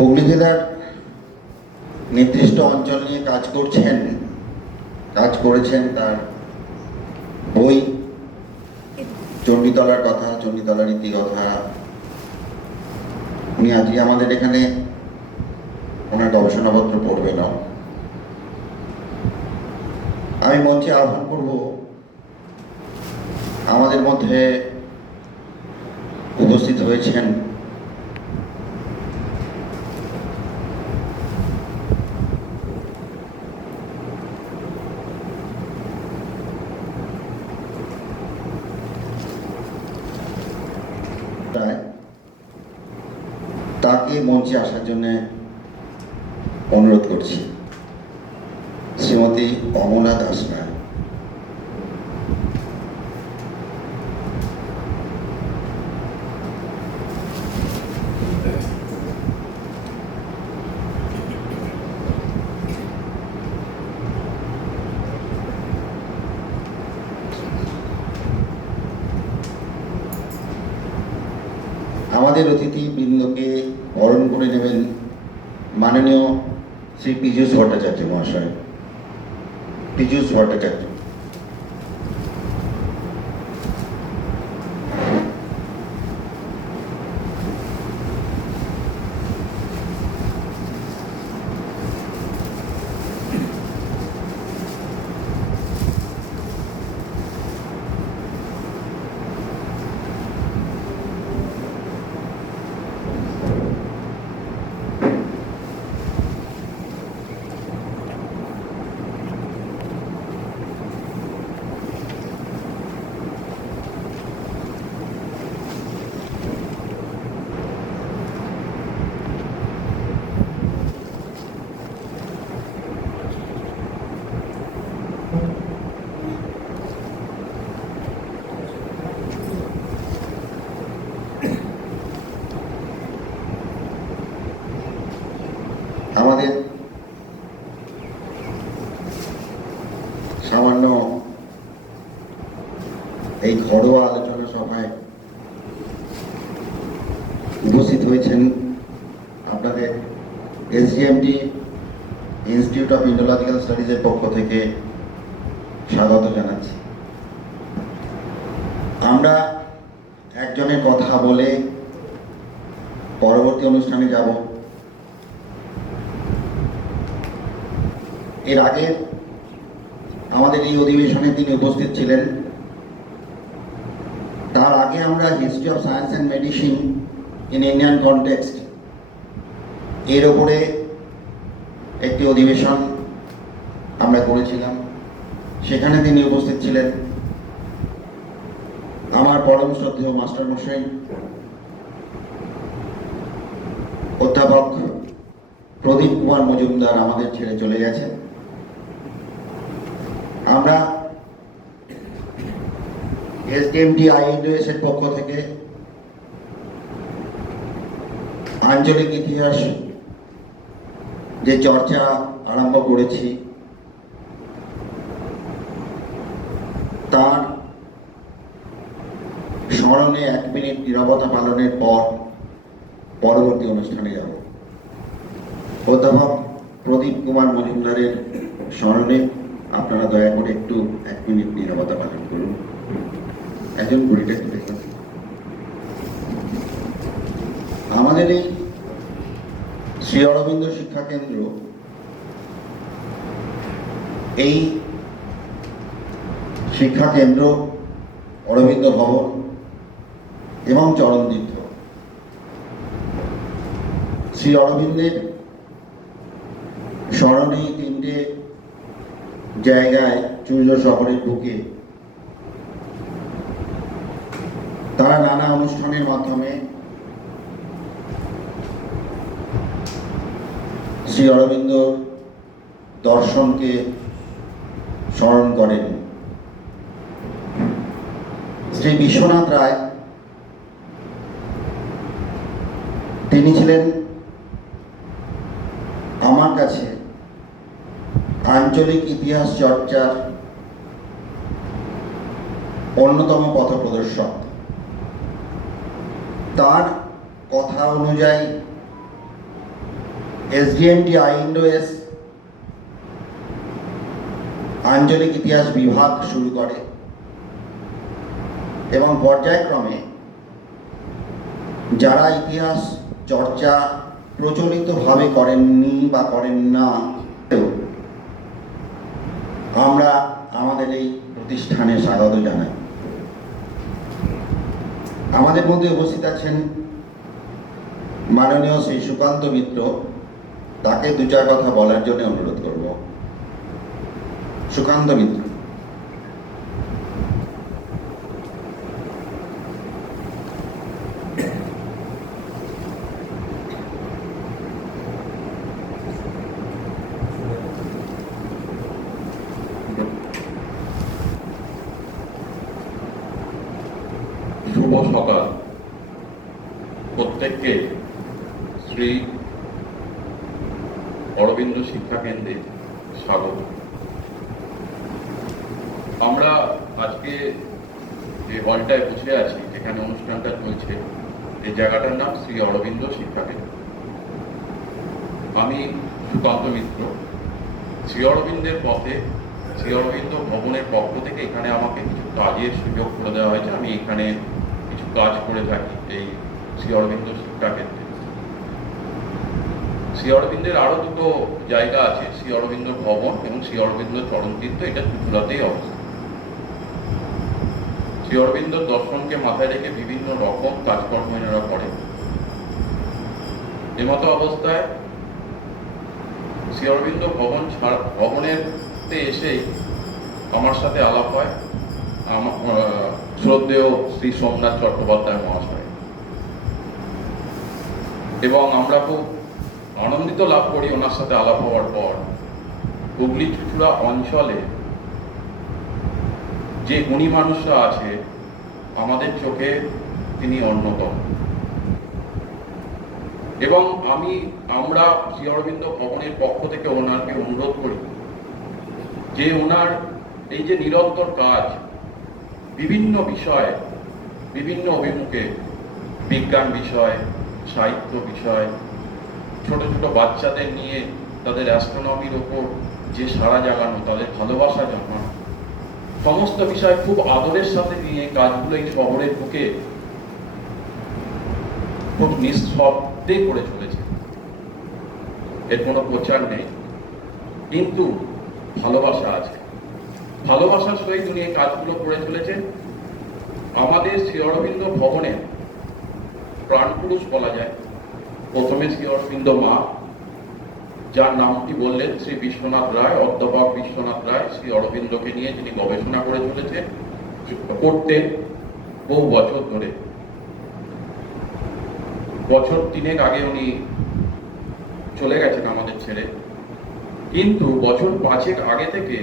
হুগলি জেলার নির্দিষ্ট অঞ্চল নিয়ে কাজ করেছেন তার বই চণ্ডীতলার কথা, চণ্ডীতলার ইতিকথা উনি আজকে আমাদের এখানে ওনার গবেষণাপত্র পড়বে না। আমি মঞ্চে আহ্বান করব আমাদের মধ্যে উপস্থিত হয়েছেন তাকে মঞ্চে আসার জন্য অনুরোধ করছি। শ্রীমতী অমলা দাস রায়। আমাদের অতিথিবৃন্দকে বরণ করে নেবেন মাননীয় শ্রী পীযূষ ভট্টাচার্য মহাশয়। পীযূষ ভট্টাচার্য। আমাদের সামান্য এই ঘরোয়া আলোচনা সভায় উপস্থিত হয়েছেন আপনাদের এসডিএমটি ইনস্টিটিউট অফ ইন্ডোলজিক্যাল স্টাডিজের পক্ষ থেকে স্বাগত জানাচ্ছি। আমরা একজনের কথা বলে পরবর্তী অনুষ্ঠানে যাব। এর আগে আমাদের এই অধিবেশনে তিনি উপস্থিত ছিলেন। তার আগে আমরা history of science and medicine in Indian context এর ওপরে একটি অধিবেশন আমরা করেছিলাম, সেখানে তিনি উপস্থিত ছিলেন। আমার পরম শ্রদ্ধেয় মাস্টারমশাই অধ্যাপক প্রদীপ কুমার মজুমদার আমাদের ছেড়ে চলে গেছেন। আমরা এসডিএমটি আইএনডিএস এর পক্ষ থেকে আঞ্চলিক ইতিহাস যে চর্চা আরম্ভ করেছি তার স্মরণে 1 মিনিট নীরবতা পালনের পর পরবর্তী অনুষ্ঠানে যাব। অধ্যাপক প্রদীপ কুমার মজুমদারের স্মরণে আপনারা দয়া করে একটু 1 মিনিট নীরবতা পালন করুন। একজন ঘড়িটা একটু দেখুন। আমাদের এই শ্রী অরবিন্দ শিক্ষা কেন্দ্র, এই শিক্ষা কেন্দ্র, অরবিন্দ ভবন এবং চরণতীর্থ শ্রী অরবিন্দের স্মরণে 3টে জায়গায় চুঁজ শহরের বুকে তারা নানা অনুষ্ঠানের মাধ্যমে শ্রী অরবিন্দ দর্শনকে স্মরণ করেন। শ্রী বিশ্বনাথ রায় তিনি ছিলেন আমার কাছে আঞ্চলিক ইতিহাস চর্চার অন্যতম পথপ্রদর্শক। তার কথা অনুযায়ী এসডিএমটি আইএনওএস আঞ্চলিক ইতিহাস বিভাগ শুরু করে এবং পর্যায়ক্রমে যারা ইতিহাস চর্চা প্রচলিতভাবে করেননি বা করেন না, আমরা আমাদের এই প্রতিষ্ঠানে স্বাগত জানাই। আমাদের মধ্যে উপস্থিত আছেন মাননীয় শ্রী সুকান্ত মিত্র, তাকে দু চার কথা বলার জন্য অনুরোধ করব। সুকান্ত মিত্র। শুভ সকাল প্রত্যেককে শ্রী অরবিন্দ শিক্ষা কেন্দ্রে স্বাগত। আমরা আজকে যে হলটায় বসে আছি, যেখানে অনুষ্ঠানটা চলছে, এই জায়গাটার নাম শ্রী অরবিন্দ শিক্ষা কেন্দ্র। আমি সুকান্ত মিত্র, শ্রী অরবিন্দের পথে শ্রী অরবিন্দ ভবনের পক্ষ থেকে এখানে আমাকে কিছু কাজের সুযোগ করে দেওয়া হয়েছে। আমি এখানে কিছু কাজ করে থাকি এই শ্রী অরবিন্দ শিক্ষা কেন্দ্রে। শ্রী অরবিন্দের আরো দুটো জায়গা আছে, শ্রী অরবিন্দ ভবন এবং শ্রী অরবিন্দ চরণতীর্থ, এটা ত্রিপুরাতেই অবস্থিত। শ্রী অরবিন্দ দর্শনকে মাথায় রেখে বিভিন্ন রকম কাজকর্ম এনারা করে। এমতো অবস্থায় শ্রী অরবিন্দ ভবনের এসেই আমার সাথে আলাপ হয় শ্রদ্ধেয় শ্রী সোমনাথ চট্টোপাধ্যায় মহাশয়, এবং আমরা খুব আনন্দিত লাভ করি ওনার সাথে আলাপ হওয়ার পর। হুগলি চুঁচুড়া অঞ্চলে যে গুণী মানুষরা আছে, আমাদের চোখে তিনি অন্যতম। এবং আমরা শ্রী অরবিন্দ ভবনের পক্ষ থেকে ওনাকে অনুরোধ করি যে ওনার এই যে নিরন্তর কাজ, বিভিন্ন বিষয়, বিভিন্ন অভিমুখে, বিজ্ঞান বিষয়, সাহিত্য বিষয়, ছোট ছোট বাচ্চাদের নিয়ে তাদের অ্যাস্ট্রোনমির ওপর যে সাড়া জাগানো, তাদের ভালোবাসা জাগানো, সমস্ত বিষয় খুব আদরের সাথে নিয়ে কাজগুলো এই শহরের বুকে খুব নিঃশব্দে করে চলেছে। এর কোনো প্রচার নেই, কিন্তু ভালোবাসা আছে। ভালোবাসার সহিত উনি এই কাজগুলো করে চলেছে। আমাদের শ্রী অরবিন্দ ভবনের প্রাণপুরুষ বলা যায় প্রথমে শ্রী অরবিন্দ মা, যার নামটি বললেন শ্রী বিশ্বনাথ রায়, অধ্যাপক বিশ্বনাথ রায়, শ্রী অরবিন্দকে নিয়ে যিনি গবেষণা করে করতেন বহু বছর ধরে। বছর 3 আগে উনি চলে গেছেন আমাদের ছেড়ে, কিন্তু বছর 5 আগে থেকে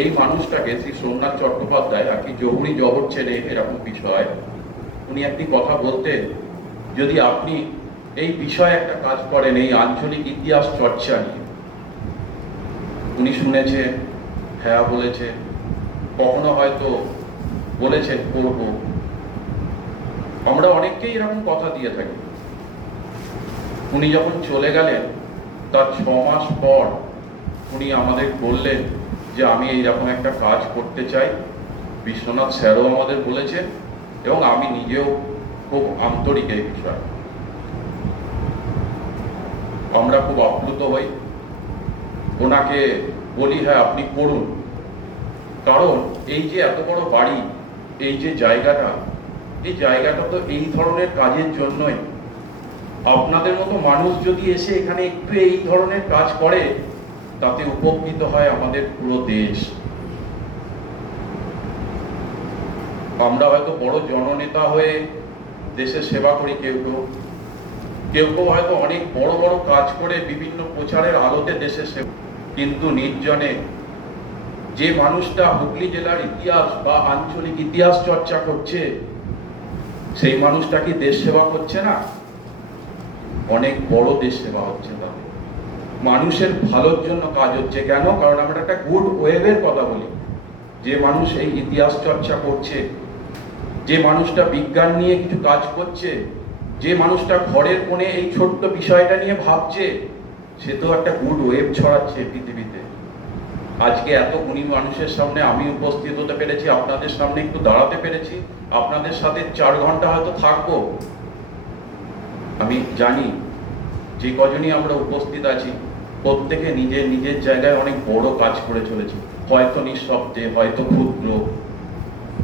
এই মানুষটাকে শ্রী সোমনাথ চট্টোপাধ্যায়, আর কি জহুরি জহর ছেড়ে এরকম বিষয়, উনি একটি কথা বলতেন, যদি আপনি এই বিষয়ে একটা কাজ করেন, এই আঞ্চলিক ইতিহাস চর্চা নিয়ে, উনি শুনেছেন, হ্যাঁ বলেছেন, কখনো হয়তো বলেছেন করব। আমরা অনেককেই এরকম কথা দিয়ে থাকি। উনি যখন চলে গেলেন তার 6 মাস পর উনি আমাদের বললেন যে আমি এইরকম একটা কাজ করতে চাই। বিশ্বনাথ স্যারও আমাদের বলেছেন এবং আমি নিজেও খুব আন্তরিক এই বিষয়ে। আমরা খুব আপ্লুত হই, ওনাকে বলি হ্যাঁ আপনি করুন, কারণ এই যে এত বড় বাড়ি, এই যে জায়গাটা, এই জায়গাটা তো এই ধরনের কাজের জন্যই। আপনাদের মতো মানুষ যদি এসে এখানে একটু এই ধরনের কাজ করে, তাতে উপকৃত হয় আমাদের পুরো দেশ। আমরা হয়তো বড় জননেতা হয়ে দেশের সেবা করি, কেউ কেউ হয়তো অনেক বড় বড় কাজ করে বিভিন্ন প্রচারের আলোতে দেশের সেবা, কিন্তু নির্জনে যে মানুষটা হুগলি জেলার ইতিহাস বা আঞ্চলিক ইতিহাস চর্চা করছে, সেই মানুষটা কি দেশ সেবা করছে না? অনেক বড় দেশ সেবা হচ্ছে। তাদের মানুষের ভালোর জন্য কাজ হচ্ছে। কেন? কারণ আমরা একটা গুড ওয়েভের কথা বলি। যে মানুষ এই ইতিহাস চর্চা করছে, যে মানুষটা বিজ্ঞান নিয়ে কিছু কাজ করছে, যে মানুষটা ঘরের কোণে এই ছোট্ট বিষয়টা নিয়ে ভাবছে, সে তো একটা গুড ওয়েব ছড়াচ্ছে পৃথিবীতে। আজকে এত গুণী মানুষের সামনে আমি উপস্থিত হতে পেরেছি, আপনাদের সামনে একটু দাঁড়াতে পেরেছি, আপনাদের সাথে 4 ঘন্টা হয়তো থাকবো। আমি জানি যে কজনই আমরা উপস্থিত আছি প্রত্যেকে নিজের নিজের জায়গায় অনেক বড় কাজ করে চলেছে, হয়তো নিঃশব্দে, হয়তো ক্ষুদ্র,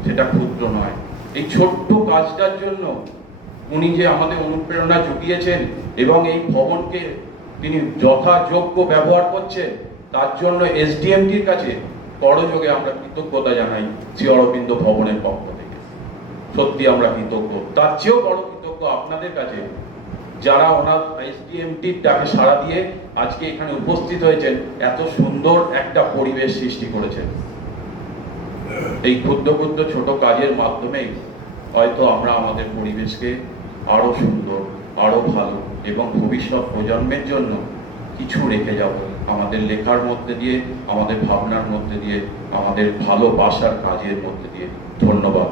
সেটা ক্ষুদ্র নয়। এই ছোট্ট কাজটার জন্য উনি যে আমাদের অনুপ্রেরণা জুগিয়েছেন এবং এই ভবনকে তিনি যথাযোগ্য ব্যবহার করছেন, তার জন্য এসডিএমটির কাছে করযোগে আমরা কৃতজ্ঞতা জানাই শ্রী অরবিন্দ ভবনের পক্ষ থেকে। সত্যি আমরা কৃতজ্ঞ। তার চেয়েও বড় কৃতজ্ঞ আপনাদের কাছে, যারা ওনার এসডিএমটির ডাকে সাড়া দিয়ে আজকে এখানে উপস্থিত হয়েছেন, এত সুন্দর একটা পরিবেশ সৃষ্টি করেছেন। এই ক্ষুদ্র ক্ষুদ্র ছোট কাজের মাধ্যমেই হয়তো আমরা আমাদের পরিবেশকে আরো সুন্দর, আরো ভালো এবং ভবিষ্যৎ প্রজন্মের জন্য কিছু রেখে যাব আমাদের লেখার মধ্যে দিয়ে, আমাদের ভাবনার মধ্যে দিয়ে, আমাদের ভালোবাসার কাজের মধ্যে দিয়ে। ধন্যবাদ।